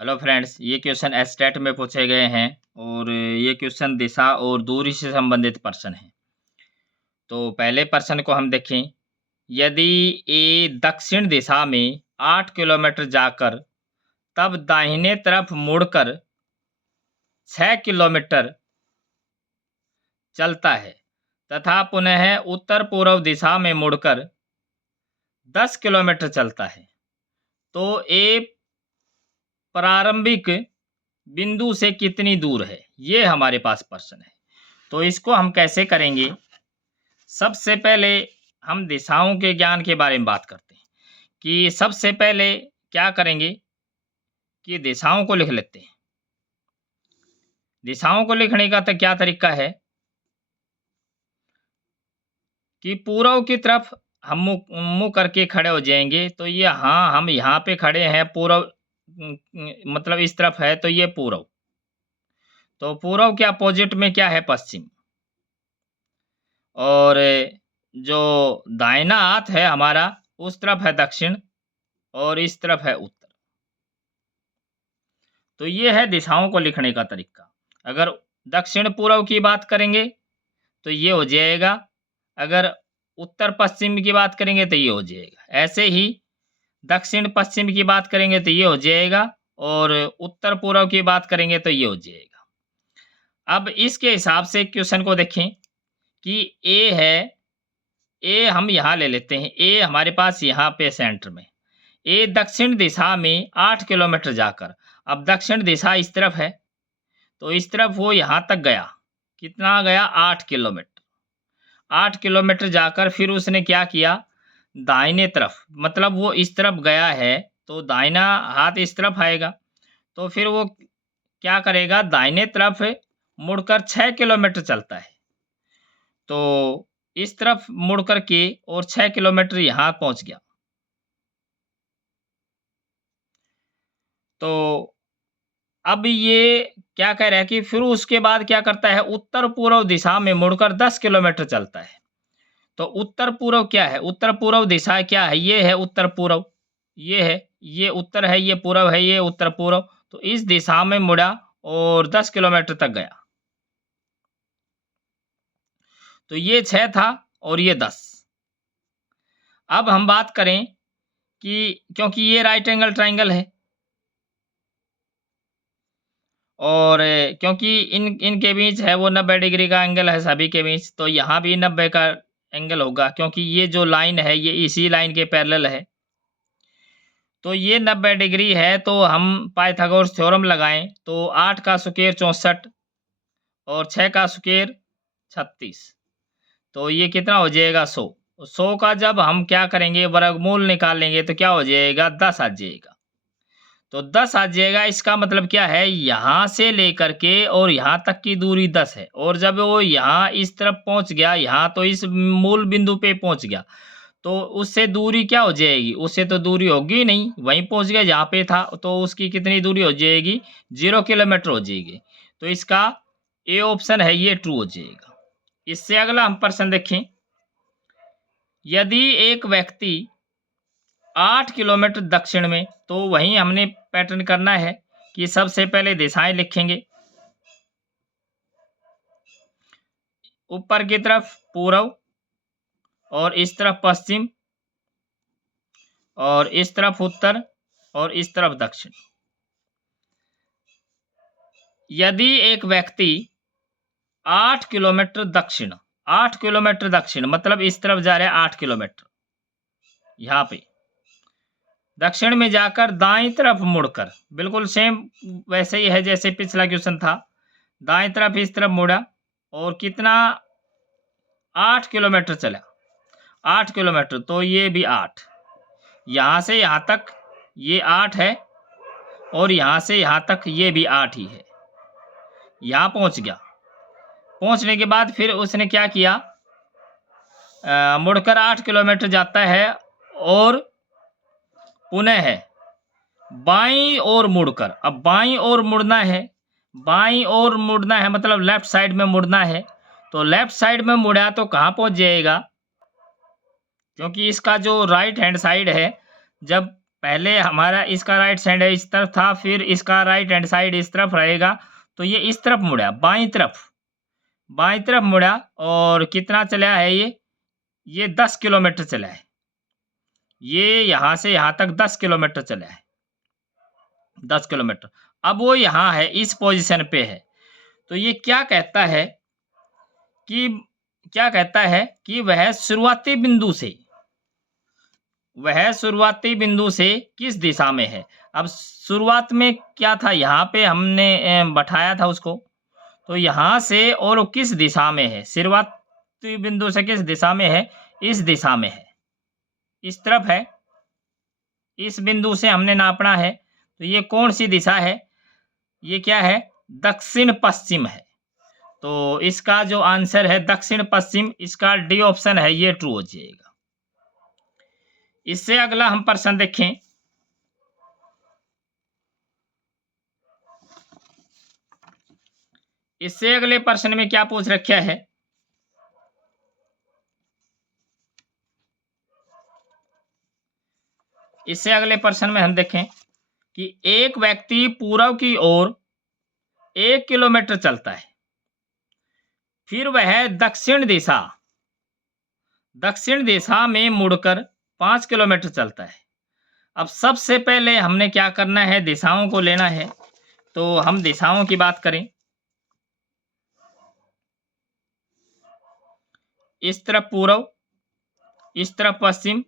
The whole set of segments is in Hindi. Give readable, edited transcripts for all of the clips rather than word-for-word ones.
हेलो फ्रेंड्स, ये क्वेश्चन एस्टेट में पूछे गए हैं और ये क्वेश्चन दिशा और दूरी से संबंधित प्रश्न है। तो पहले प्रश्न को हम देखें। यदि ए दक्षिण दिशा में 8 किलोमीटर जाकर तब दाहिने तरफ मुड़कर 6 किलोमीटर चलता है तथा पुनः उत्तर पूर्व दिशा में मुड़कर 10 किलोमीटर चलता है, तो ए प्रारंभिक बिंदु से कितनी दूर है? ये हमारे पास प्रश्न है। तो इसको हम कैसे करेंगे? सबसे पहले हम दिशाओं के ज्ञान के बारे में बात करते हैं कि सबसे पहले क्या करेंगे कि दिशाओं को लिख लेते हैं। दिशाओं को लिखने का तो क्या तरीका है कि पूर्व की तरफ हम मुंह मुंह करके खड़े हो जाएंगे। तो ये हम यहाँ पे खड़े हैं, पूर्व मतलब इस तरफ है, तो ये पूर्व। तो पूर्व के अपोजिट में क्या है? पश्चिम। और जो दाहिना हाथ है हमारा, उस तरफ है दक्षिण और इस तरफ है उत्तर। तो ये है दिशाओं को लिखने का तरीका। अगर दक्षिण पूर्व की बात करेंगे तो ये हो जाएगा, अगर उत्तर पश्चिम की बात करेंगे तो ये हो जाएगा। ऐसे ही दक्षिण पश्चिम की बात करेंगे तो ये हो जाएगा और उत्तर पूर्व की बात करेंगे तो ये हो जाएगा। अब इसके हिसाब से क्वेश्चन को देखें कि ए है, ए हम यहाँ ले लेते हैं। ए हमारे पास यहाँ पे सेंटर में। ए दक्षिण दिशा में 8 किलोमीटर जाकर, अब दक्षिण दिशा इस तरफ है तो इस तरफ वो यहाँ तक गया। कितना गया? 8 किलोमीटर। 8 किलोमीटर जाकर फिर उसने क्या किया? दाहिने तरफ, मतलब वो इस तरफ गया है तो दाहिना हाथ इस तरफ आएगा, तो फिर वो क्या करेगा? दाहिने तरफ मुड़कर 6 किलोमीटर चलता है। तो इस तरफ मुड़ कर के और 6 किलोमीटर यहाँ पहुँच गया। तो अब ये क्या कह रहा है कि फिर उसके बाद क्या करता है? उत्तर पूर्व दिशा में मुड़कर 10 किलोमीटर चलता है। तो उत्तर पूर्व क्या है? उत्तर पूर्व दिशा क्या है? ये है उत्तर पूर्व, ये है, ये उत्तर है, ये पूर्व है, ये उत्तर पूर्व। तो इस दिशा में मुड़ा और 10 किलोमीटर तक गया। तो ये 6 था और ये 10। अब हम बात करें कि क्योंकि ये राइट एंगल ट्राइंगल है और क्योंकि इनके बीच है वो 90 डिग्री का एंगल है सभी के बीच, तो यहाँ भी 90 का एंगल होगा क्योंकि ये जो लाइन है ये इसी लाइन के पैरेलल है। तो ये 90 डिग्री है, तो हम पाइथागोरस थ्योरम लगाएं तो 8 का स्क्वायर 64 और 6 का स्क्वायर 36, तो ये कितना हो जाएगा? 100। 100 का जब हम क्या करेंगे? वर्गमूल निकालेंगे तो क्या हो जाएगा? 10 आ जाएगा। तो 10 आ जाएगा। इसका मतलब क्या है? यहाँ से लेकर के और यहाँ तक की दूरी 10 है और जब वो यहाँ इस तरफ पहुँच गया, यहाँ तो इस मूल बिंदु पे पहुँच गया, तो उससे दूरी क्या हो जाएगी? उससे तो दूरी होगी नहीं, वहीं पहुँच गया जहाँ पे था, तो उसकी कितनी दूरी हो जाएगी? 0 किलोमीटर हो जाएगी। तो इसका ए ऑप्शन है ये ट्रू हो जाएगा। इससे अगला हम प्रश्न देखें। यदि एक व्यक्ति 8 किलोमीटर दक्षिण में, तो वहीं हमने पैटर्न करना है कि सबसे पहले दिशाएं लिखेंगे। ऊपर की तरफ पूर्व और इस तरफ पश्चिम और इस तरफ उत्तर और इस तरफ दक्षिण। यदि एक व्यक्ति 8 किलोमीटर दक्षिण, 8 किलोमीटर दक्षिण मतलब इस तरफ जा रहा है 8 किलोमीटर, यहाँ पे दक्षिण में जाकर दाईं तरफ मुड़कर, बिल्कुल सेम वैसे ही है जैसे पिछला क्वेश्चन था, दाईं तरफ इस तरफ मुड़ा और कितना? 8 किलोमीटर चला। 8 किलोमीटर, तो ये भी 8, यहाँ से यहाँ तक ये 8 है और यहाँ से यहाँ तक ये भी 8 ही है। यहाँ पहुँच गया। पहुँचने के बाद फिर उसने क्या किया? मुड़कर 8 किलोमीटर जाता है और पुनः है बाईं ओर मुड़कर, अब बाईं ओर मुड़ना है, बाईं ओर मुड़ना है मतलब लेफ्ट साइड में मुड़ना है। तो लेफ्ट साइड में मुड़ा तो कहाँ पहुँच जाएगा? क्योंकि इसका जो राइट हैंड साइड है, जब पहले हमारा इसका राइट साइड इस तरफ था, फिर इसका राइट हैंड साइड इस तरफ रहेगा, तो ये इस तरफ मुड़ा, बाईं तरफ मुड़ा, और कितना चला है ये 10 किलोमीटर चला है। ये यहाँ से यहाँ तक 10 किलोमीटर चला है, 10 किलोमीटर। अब वो यहाँ है, इस पोजीशन पे है, तो ये क्या कहता है कि वह शुरुआती बिंदु से किस दिशा में है। अब शुरुआत में क्या था, यहाँ पे हमने बैठाया था उसको, तो यहाँ से और वो किस दिशा में है, शुरुआती बिंदु से किस दिशा में है, इस दिशा में है, इस तरफ है, इस बिंदु से हमने नापना है। तो ये कौन सी दिशा है, ये क्या है, दक्षिण पश्चिम है। तो इसका जो आंसर है दक्षिण पश्चिम, इसका डी ऑप्शन है, ये ट्रू हो जाएगा। इससे अगला हम प्रश्न देखें। इससे अगले प्रश्न में क्या पूछ रखा है, इससे अगले प्रश्न में हम देखें कि एक व्यक्ति पूर्व की ओर 1 किलोमीटर चलता है, फिर वह दक्षिण दिशा में मुड़कर 5 किलोमीटर चलता है। अब सबसे पहले हमने क्या करना है, दिशाओं को लेना है। तो हम दिशाओं की बात करें, इस तरफ पूर्व, इस तरफ पश्चिम,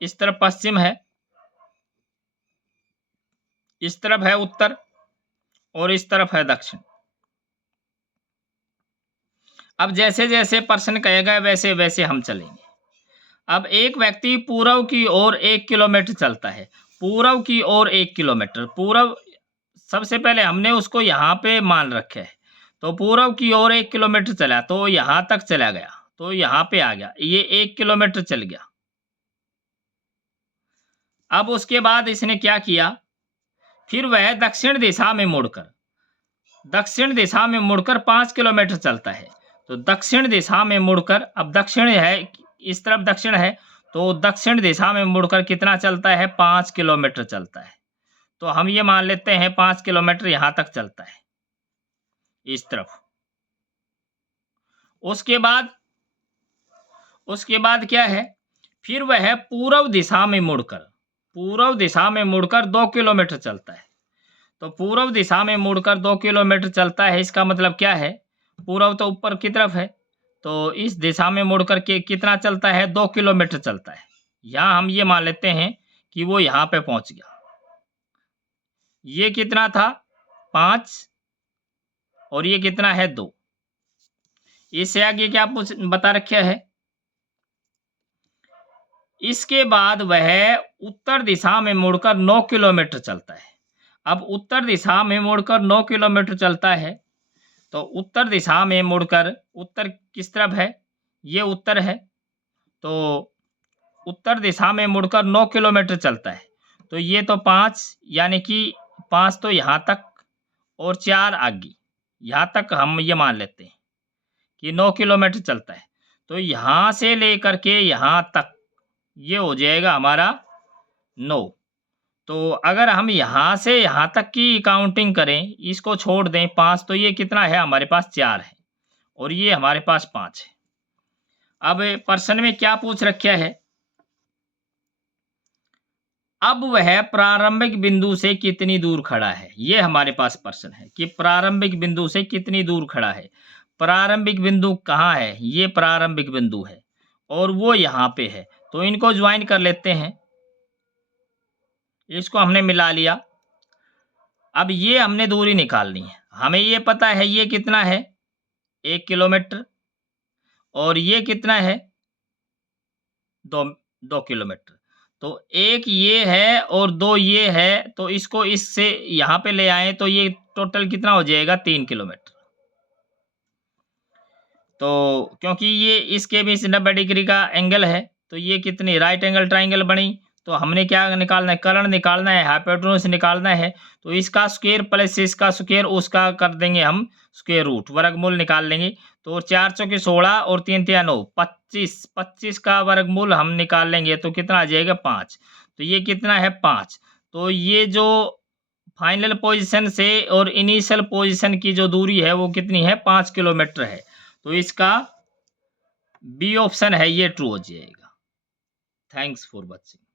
इस तरफ पश्चिम है, इस तरफ है उत्तर, और इस तरफ है दक्षिण। अब जैसे जैसे प्रश्न कहेगा वैसे वैसे हम चलेंगे। अब एक व्यक्ति पूर्व की ओर 1 किलोमीटर चलता है, पूर्व की ओर 1 किलोमीटर, पूर्व सबसे पहले हमने उसको यहाँ पे मान रखे है। तो पूर्व की ओर 1 किलोमीटर चला, तो यहाँ तक चला गया, तो यहाँ पे आ गया, ये 1 किलोमीटर चल गया। अब उसके बाद इसने क्या किया, फिर वह दक्षिण दिशा में मुड़कर 5 किलोमीटर चलता है। तो दक्षिण दिशा में मुड़कर, अब दक्षिण है, इस तरफ दक्षिण है, तो दक्षिण दिशा में मुड़कर कितना चलता है, 5 किलोमीटर चलता है। तो हम ये मान लेते हैं 5 किलोमीटर यहाँ तक चलता है, इस तरफ। उसके बाद क्या है, फिर वह पूर्व दिशा में मुड़कर 2 किलोमीटर चलता है। तो पूर्व दिशा में मुड़कर 2 किलोमीटर चलता है, इसका मतलब क्या है, पूर्व तो ऊपर की तरफ है, तो इस दिशा में मुड़कर के कितना चलता है, 2 किलोमीटर चलता है। यहाँ हम ये मान लेते हैं कि वो यहाँ पे पहुंच गया। ये कितना था, 5, और ये कितना है, 2। इससे आगे क्या बता रखा है, इसके बाद वह उत्तर दिशा में मुड़कर 9 किलोमीटर चलता है। अब उत्तर दिशा में मुड़कर 9 किलोमीटर चलता है, तो उत्तर दिशा में मुड़कर, उत्तर किस तरफ है, ये उत्तर है, तो उत्तर दिशा में मुड़कर 9 किलोमीटर चलता है। तो ये तो 5, यानी कि 5 तो यहाँ तक और 4 आगे, यहाँ तक हम ये मान लेते हैं कि 9 किलोमीटर चलता है। तो यहाँ से लेकर के यहाँ तक ये हो जाएगा हमारा 9। तो अगर हम यहाँ से यहाँ तक की काउंटिंग करें, इसको छोड़ दें 5, तो ये कितना है, हमारे पास 4 है, और ये हमारे पास 5 है। अब प्रश्न में क्या पूछ रखा है, अब वह प्रारंभिक बिंदु से कितनी दूर खड़ा है, ये हमारे पास प्रश्न है कि प्रारंभिक बिंदु से कितनी दूर खड़ा है। प्रारंभिक बिंदु कहाँ है, ये प्रारंभिक बिंदु है, और वो यहाँ पे है। तो इनको ज्वाइन कर लेते हैं, इसको हमने मिला लिया। अब ये हमने दूरी निकालनी है, हमें ये पता है ये कितना है, 1 किलोमीटर, और ये कितना है, 2 किलोमीटर। तो 1 ये है और 2 ये है, तो इसको इससे यहाँ पे ले आए, तो ये टोटल कितना हो जाएगा, 3 किलोमीटर। तो क्योंकि ये इसके बीच 90 डिग्री का एंगल है, तो ये कितनी राइट एंगल ट्राइंगल बनी। तो हमने क्या निकालना है, कर्ण निकालना है, हाइपोटेन्यूज निकालना है। तो इसका स्क्वायर प्लस इसका स्क्वायर, उसका कर देंगे हम स्क्वायर रूट, वर्गमूल निकाल लेंगे। तो 4 चौके 16 और 3 तिया 9, 25 का वर्गमूल हम निकाल लेंगे, तो कितना आ जाएगा, 5। तो ये कितना है 5। तो ये जो फाइनल पोजीशन से और इनिशियल पोजीशन की जो दूरी है वो कितनी है 5 किलोमीटर है। तो इसका बी ऑप्शन है ये ट्रू हो जाएगा। Thanks for watching.